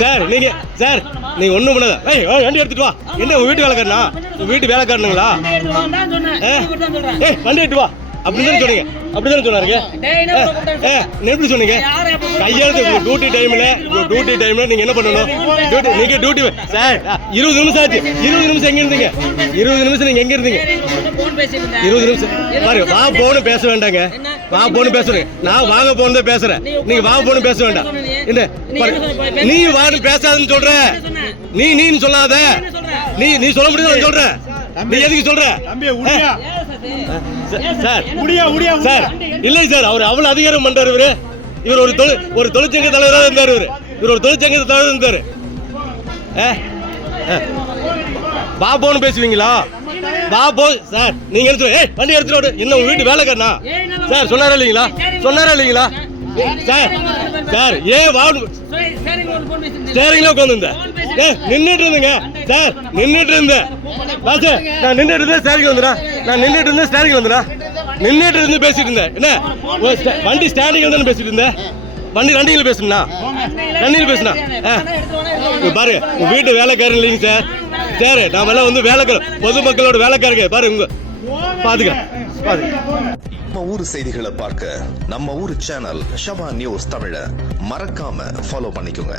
Sir நீங்க ஒண்ணும் பண்ணாத. வண்டி எடுத்துட்டு வா. என்ன உங்க வீட்டு வேலைக்காரனா? உங்க வீட்டு வேலைக்காரனுங்களா? வண்டி எடுத்து வா அப்படிதான் சொன்னீங்க. அப்படிதான் சொன்னாருங்க. எப்படி சொன்னீங்க? கையெழுத்து டியூட்டி டைம்ல நீங்க என்ன பண்ணணும்? நீங்க டியூட்டி சார் 20 நிமிஷம் ஆச்சு. 20 நிமிஷம் எங்க இருந்தீங்க? 20 நிமிஷம் நீங்க எங்க இருந்தீங்க? 20 நிமிஷம் பாருங்க. வா போன்னு பேச வேண்டாங்க. வா போன்னு பேசுறேன். நான் வாங்க போன்னு தான் பேசுறேன். நீங்க வா போன்னு பேச வேண்டாம். என்ன நீ வான்னு பேசாதுன்னு சொல்ற. நீன்னு சொல்லாத. நீ சொல்ல முடியாது சொல்றேன். நீ எதுக்கு சொல்ற? சார் இல்லை சார், அவர் அவ்வளவு அதிகாரம் பண்றாரு. இவர் ஒரு தொழிற்சங்க தலைவராக இருந்தார். இவர் ஒரு தொழிற்சங்க தலைவர் இருந்தாரு. பாபோன்னு பேசுவீங்களா? பாபோ சார் நீங்க வண்டி எடுத்துட்டு என்ன உங்க வீட்டு வேலைக்காரனா? சார் சொன்னாரா இல்லைங்களா? சார் ஏன் ஸ்டேரிங்ல உட்காந்து நின்றுட்டு இருந்தேங்க. சார் நின்றுட்டு இருந்தேன். நான் நின்றுட்டு இருந்தேன் ஸ்டேரிங் வந்துடா. நின்றுட்டு இருந்து பேசிட்டு இருந்தேன். என்ன வண்டி ஸ்டாண்டிங் வந்து பேசிட்டு இருந்தேன். வண்டி ரன்னிங்ல பேசுனா பாரு. உங்க வீட்டு வேலைக்காரன் இல்லைங்க சார். நாம எல்லாம் வந்து வேலைக்காரன், பொதுமக்களோட வேலைக்காரங்க. பாரு உங்க பாத்துக்க. நம்ம ஊர் செய்திகளை பார்க்க நம்ம ஊர் சேனல் ஷவா நியூஸ் தமிழ மறக்காம ஃபாலோ பண்ணிக்கோங்க.